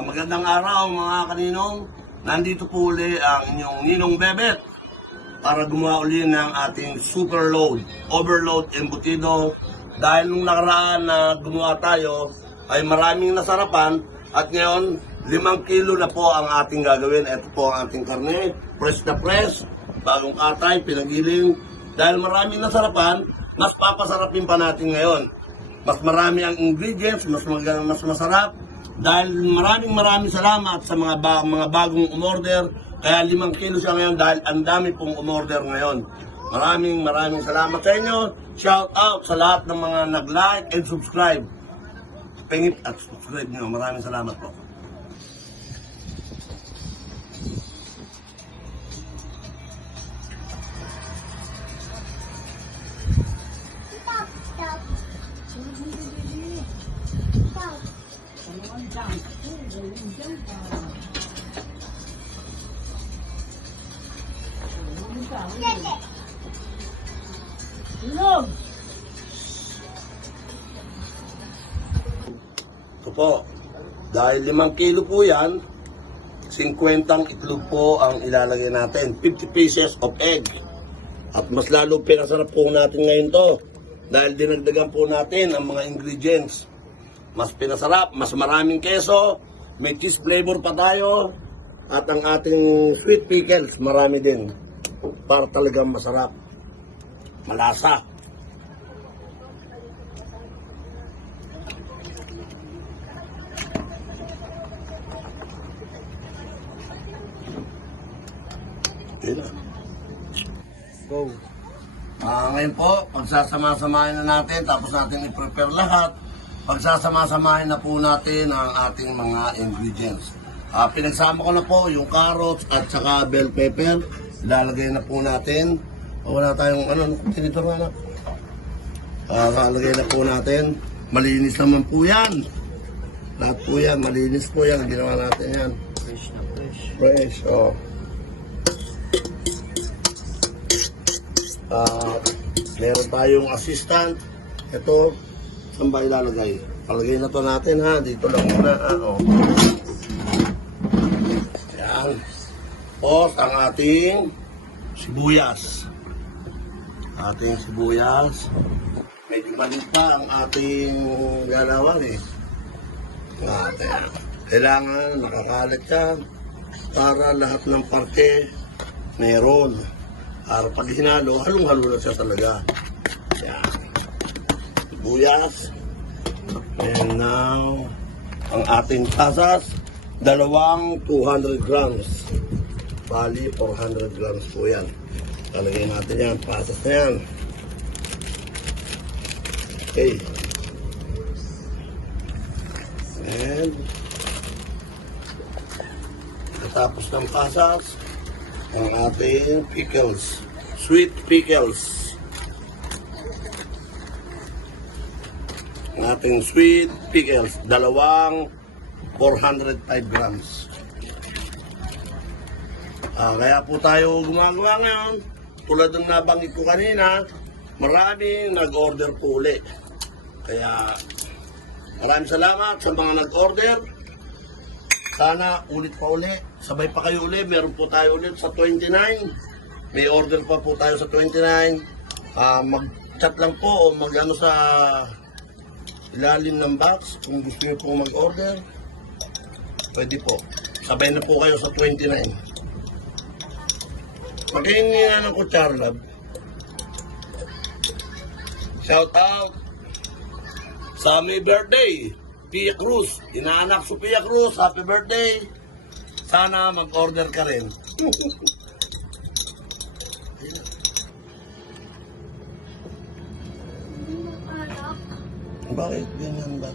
Magandang araw mga kaninong. Nandito po uli ang inyong Ninong Bebet para gumawa uli ng ating super load, overload embutido. Dahil nung nakaraan na gumawa tayo ay maraming nasarapan at ngayon 5 kilo na po ang ating gagawin. Ito po ang ating karne, fresh na fresh, bagong katay, pinagiling. Dahil maraming nasarapan, mas papasarapin pa natin ngayon. Mas marami ang ingredients, mas masarap. Dahil maraming salamat sa mga bagong umorder. Kaya 5 kilo siya ngayon dahil ang dami pong umorder ngayon. Maraming salamat sa inyo. Shout out sa lahat ng mga nag-like and subscribe. Pengit at subscribe nyo. Maraming salamat po. Ito po, dahil 5 kilo po yan, 50 itlog po ang ilalagay natin, 50 pieces of egg. At mas lalo pinasarap po natin ngayon to, dahil dinagdagan po natin ang mga ingredients. Mas pinasarap, mas maraming keso, may cheese flavor pa tayo, at ang ating sweet pickles, marami din. Para talagang masarap, malasa. Go. Ngayon po, pagsasama-samahin na natin, tapos natin i-prepare lahat. Pagsasama-samahin na po natin ang ating mga ingredients. Pinagsama ko na po yung carrots at saka bell pepper. Lalagay na po natin. Wala tayong dito nga na. Lalagay na po natin. Malinis naman po yan. Lahat po yan, malinis po yan. Ginawa natin yan. Fresh na fresh. Fresh, oh. Meron tayong assistant. Ito, saan ba ilalagay? Palagay na to natin ha. Dito lang muna. Oh. Yan. Tapos ang ating sibuyas. Ating sibuyas. Medyo maliit pa ang ating galawan eh. Kailangan nakakalat yan para lahat ng parte meron. Para pag hinalo, halong-halo na siya talaga. Yan. Sibuyas. And now, ang ating pasas, 200 grams. Bali, 400 grams po yan. Talagay natin yan, pasas na yan. Okay. And, tapos ng pasas, ang ating pickles, sweet pickles. Ang ating sweet pickles, 405 grams. Kaya po tayo gumagawa ngayon, tulad ng nabanggit ko kanina, maraming nag-order po uli. Kaya maraming salamat sa mga nag-order. Sana ulit pa uli. Sabay pa kayo uli. Meron po tayo ulit sa 29. May order pa po tayo sa 29. Mag-chat lang po o mag-ano sa ilalim ng box. Kung gusto nyo po mag-order, pwede po. Sabay na po kayo sa 29. Magkahingi nga ng kutsara, love. Shout out sa may birthday, Pia Cruz. Inaanak si Pia Cruz. Happy birthday. Sana mag-order ka rin. Bakit? Ganyan ba?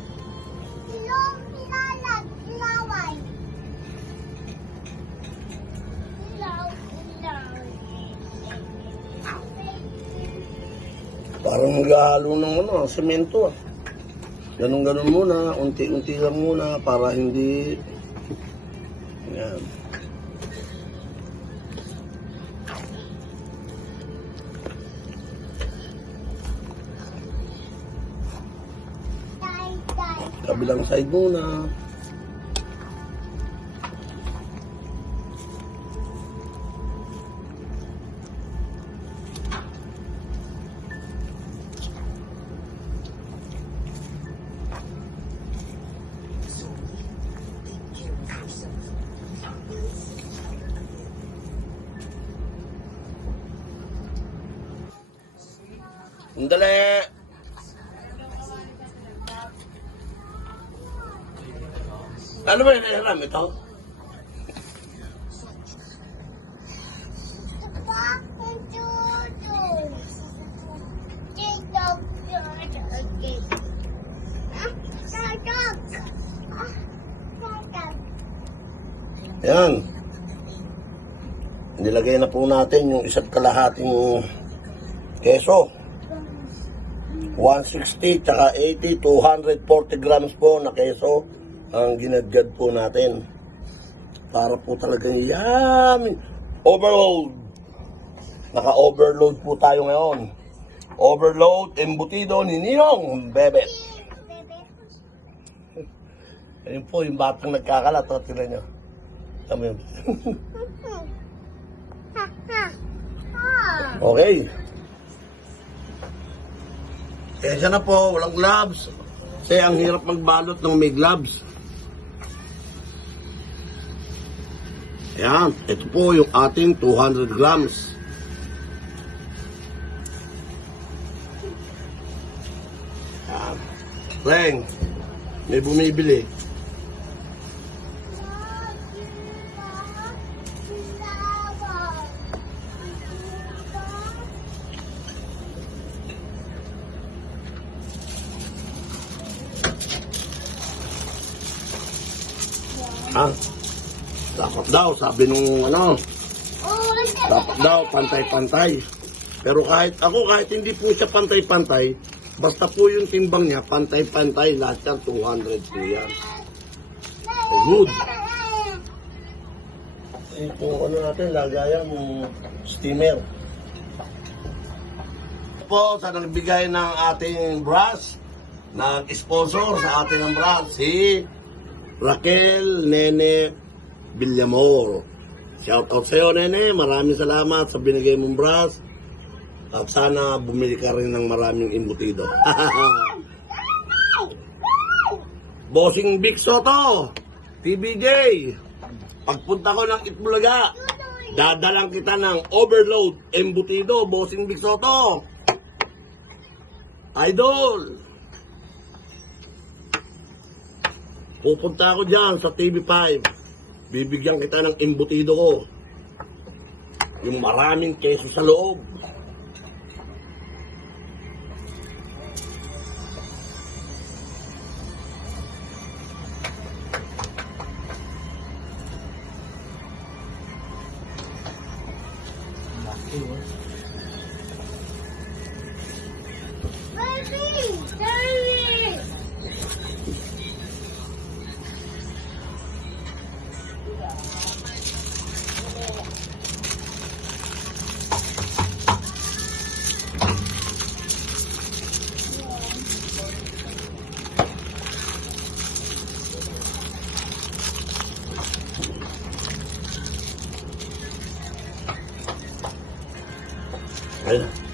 Parang maghahalo ng semento ah. Ganun muna, unti-unti lang muna para hindi. Yan. Kabilang side muna. Sandali. Ano ba yung hiram ito? Yan. Nilagay na po natin yung isa't kalahating keso. 160 tsaka 80, 240 grams po na keso ang ginadgad po natin. Para po talagang yummy. Overload. Naka-overload po tayo ngayon. Overload, embutido ni Ninong Bebet. Ayun po, yung batang nagkakalat. O, tira nyo. Tama yun. Okay. Kaya na po, walang gloves. Kasi ang hirap magbalot ng may gloves. Ayan, ito po yung ating 200 grams. Ayan. Reng, may bumibili. Ha? Dapat daw, sabi nung dapat daw, pantay-pantay. Pero kahit hindi po siya pantay-pantay, basta po yung timbang niya, pantay-pantay, lahat yan, 200 po yan. Good. Ito, natin, lagayan ng steamer. Po, sa nagbigay ng ating brush, nag-sponsor sa ating ng brush, si Raquel Nene Villamor. Shout out sa iyo, Nene. Maraming salamat sa binigay mong brush. At sana bumili ka rin ng maraming embutido. Bossing Big Soto, TBJ, pagpunta ko ng Itbulaga, dadalang kita ng overload embutido, Bossing Big Soto. Idol. Pupunta ako dyan sa TV5. Bibigyan kita ng embutido ko. Yung maraming keso sa loob. Ayun.